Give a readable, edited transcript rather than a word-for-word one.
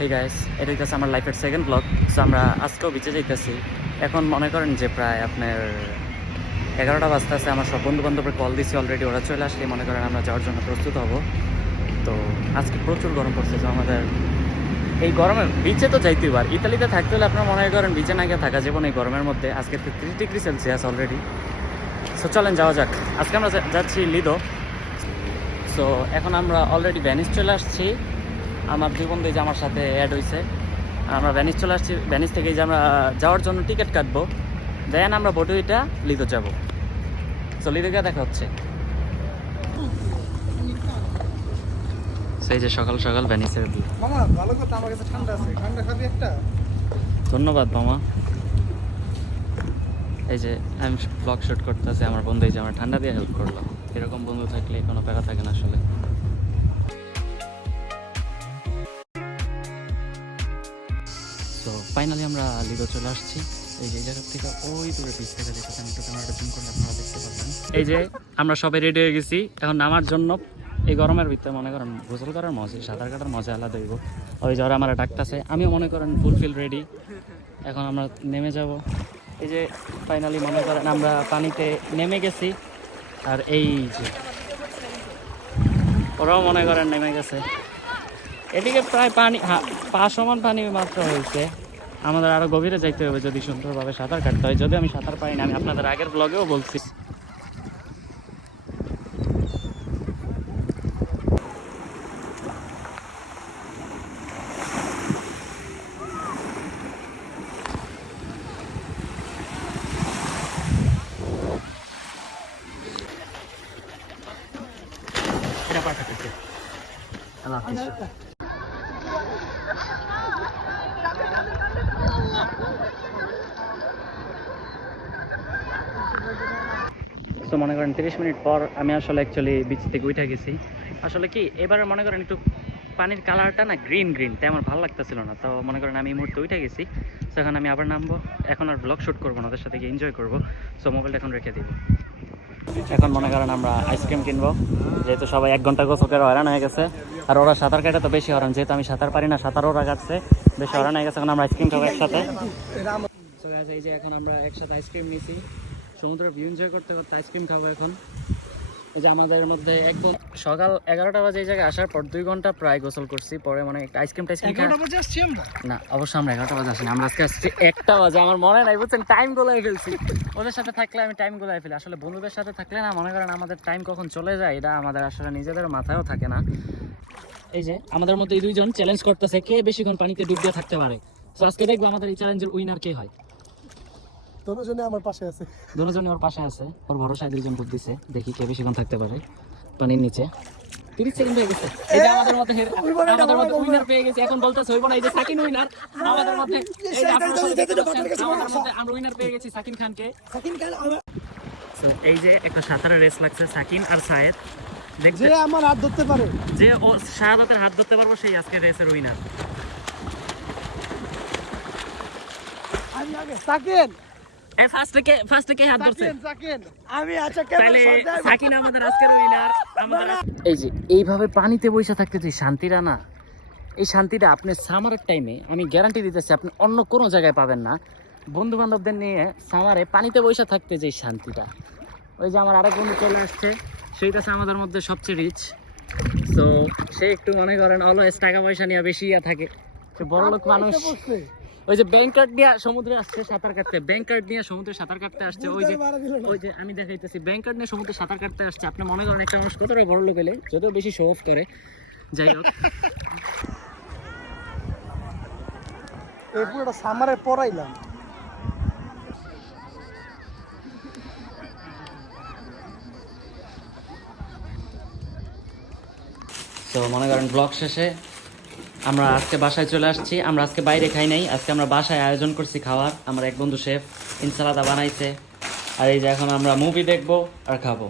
Hey guys, এটা হচ্ছে আমার লাইফের সেকেন্ড ব্লগ। সো আমরা আজকেও বিচে যাইতেছি। এখন মনে করেন যে প্রায় আপনার 11টা বাজতেছে। আমার সব বন্ধু বান্ধবের কল দিছি অলরেডি, ওরা চলে আসলে মনে করেন আমরা যাওয়ার জন্য প্রস্তুত হব। তো আজকে প্রচুর গরম পড়ছে। তো আমাদের এই গরমে বিচে তো যাইতেই পার, ইতালিতে থাকতে হলে আপনার মনে করেন বিচে না গিয়ে থাকা জীবন এই গরমের মধ্যে। আজকে 30 ডিগ্রি সেলসিয়াস অলরেডি। সো চলেন যাওয়া যাক। আজকে আমরা যাচ্ছি লিদো। সো এখন আমরা অলরেডি ভ্যানিস চলে আসছি। আমার দুই বন্ধু যে আমার সাথে অ্যাড হয়েছে, আমরা ভ্যানিস চলে আসছি। ভ্যানিস থেকে যে আমরা যাওয়ার জন্য টিকিট কাটবো, দেন আমরা বোটুইটা লিদো যাব। সো লিদো গিয়ে দেখা হচ্ছে। সেই যে সকাল সকাল ভ্যানিসের ভিউ। মামা ভালো কথা, আমার কাছে ঠান্ডা আছে, ঠান্ডা খাবি একটা? ধন্যবাদ মামা। এই যে আমি ব্লগ শুট করতেছি, আমার বন্ধু এই যে আমার ঠান্ডা দিয়ে হেল্প করলো। এরকম বন্ধু থাকলে কোনো প্যারা থাকে না আসলে। তো ফাইনালি আমরা লিদো চলে আসছি। এই যে জায়গা থেকে ওই দূরে পিচ থেকে যেতে আমি একটু ক্যামেরাটা জুম করলে আপনারা দেখতে পাবেন। এই যে আমরা সবাই রেডি হয়ে গেছি এখন নামার জন্য। এই গরমের ভিতরে মনে করেন গোসল করার মজা, সাঁতার কাটার মজা আলাদা হইব। ওই যে ওরা আমার ডাকতেছে, আমিও মনে করেন ফুলফিল রেডি। এখন আমরা নেমে যাব। এই যে ফাইনালি মনে করেন আমরা পানিতে নেমে গেছি। আর এই যে ওরাও মনে করেন নেমে গেছে। এদিকে প্রায় পানি পা সমান পানি মাত্র হয়েছে। আমাদের আরো গভীরে যাইতে হবে যদি সুন্দরভাবে সাঁতার কাটতে হয়। যদি আমি সাঁতার পারি না, আমি আপনাদের আগের ব্লগেও বলছি। এটা পাঠাতে আল্লাহ হাফিজ। সো মনে করেন 30 মিনিট পর আমি আসলে অ্যাকচুয়ালি বিচ থেকে উঠে গেছি। আসলে কি এবারে মনে করেন একটু পানির কালারটা না গ্রিন গ্রিন, তাই আমার ভালো লাগতেছিল না। তো মনে করেন আমি এই মুহূর্তে উঠে গেছি। সো এখন আমি আবার নামবো। এখন আর ব্লগ শ্যুট করবো না, ওদের সাথে গিয়ে এনজয় করবো। সো মোবাইলটা এখন রেখে দিব। এখন মনে করেন আমরা আইসক্রিম কিনবো, যেহেতু সবাই 1 ঘন্টা গোসল করে হয়রান হয়ে গেছে। আর ওরা সাঁতার কাটে তো বেশি হয়রান, যেহেতু আমি সাঁতার পারি না, সাঁতার ওরা কাটছে, বেশি হয়রান হয়ে গেছে। এখন আমরা আইসক্রিম খাবো একসাথে। এই যে এখন আমরা একসাথে আইসক্রিম নিয়েছি, সমুদ্রের ভিউ এনজয় করতে করতে আইসক্রিম খাবো এখন। এই যে আমাদের মধ্যে একদম সকাল 11টা বাজে এই জায়গায় আসার পর 2 ঘন্টা প্রায় গোসল করছি। পরে মানে একটা আইসক্রিম টাইসক্রিম 11টা বাজে আসছি আমরা? না, অবশ্যই আমরা 11টা বাজে আসিনি। আমরা আজকে আসছি 1টা বাজে। আমার মনে নাই বুঝছেন, টাইম গোলাই ফেলছি। ওদের সাথে থাকলে আমি টাইম গোলাই ফেলি। আসলে বন্ধুদের সাথে থাকলে না মনে করেন আমাদের টাইম কখন চলে যায় এটা আমাদের আসলে নিজেদের মাথায়ও থাকে না। এই যে আমাদের মধ্যে এই দুইজন চ্যালেঞ্জ করতেছে কে বেশিক্ষণ পানিতে ডুব দিয়ে থাকতে পারে। তো আজকে দেখবো আমাদের এই চ্যালেঞ্জের উইনার কে হয়। দুজনে আমার পাশে আছে, দুজনে ওর পাশে আছে, ওর ভরসায় দুইজন ডুব দিছে। দেখি কে বেশিক্ষণ থাকতে পারে পানির নিচে। 30 সেকেন্ড হয়ে গেছে। এই যে আমাদের মধ্যে উইনার পেয়ে গেছে। এখন বলতেছে হইব না, এই যে সাকিন উইনার আমাদের মধ্যে। এই যে আপনারা সবাই দেখতে পাচ্ছেন, আমাদের মধ্যে আমরা উইনার পেয়ে গেছি সাকিন খানকে। সো এই যে একটা সাঁতারের রেস লাগছে সাকিন আর সায়েদ। যে আমার হাত ধরতে পারে, যে ও শাহাদাতের হাত ধরতে পারবো সেই আজকে রেসের উইনার। আমি আগে সাকিন। এই ফার্স্টে কে হাত ধরছে? সাকিন আমি। আচ্ছা তাহলে সাকিন আমাদের আজকের উইনার। এই যে এইভাবে পানিতে বসে থাকতে যে শান্তিটা না, এই শান্তিটা আপনি সামারের টাইমে আমি গ্যারান্টি দিতেছি আপনি অন্য কোনো জায়গায় পাবেন না। বন্ধু বান্ধবদের নিয়ে সামারে পানিতে বসে থাকতে যে শান্তিটা, ওই যে আমার আরেক বন্ধু চলে আসছে, সেই কাছে আমাদের মধ্যে সবচেয়ে রিচ। তো সে একটু মনে করেন অলওয়েজ টাকা পয়সা নিয়ে বেশি থাকে, সে বড় লোক মানুষ। ওই যে ব্যাংক কার্ড নিয়ে সমুদ্রে আসছে সাঁতার কাটতে, ব্যাংক কার্ড নিয়ে সমুদ্রে সাঁতার কাটতে আসছে। ওই যে আমি দেখাইতেছি ব্যাংক কার্ড নিয়ে সমুদ্রে সাঁতার কাটতে আসছে। আপনি মনে করেন একটা মানুষ কতটা বড় লোক হলে, যদিও বেশি শো অফ করে, যাই হোক। এই পুরোটা সামারে পড়াইলাম। তো মনে করেন ব্লগ শেষে আমরা আজকে বাসায় চলে আসছি। আমরা আজকে বাইরে খাই নাই, আজকে আমরা বাসায় আয়োজন করছি খাওয়ার। আমার এক বন্ধু শেফ ইনসালাদা বানাইছে। আর এই যে এখন আমরা মুভি দেখবো আর খাবো।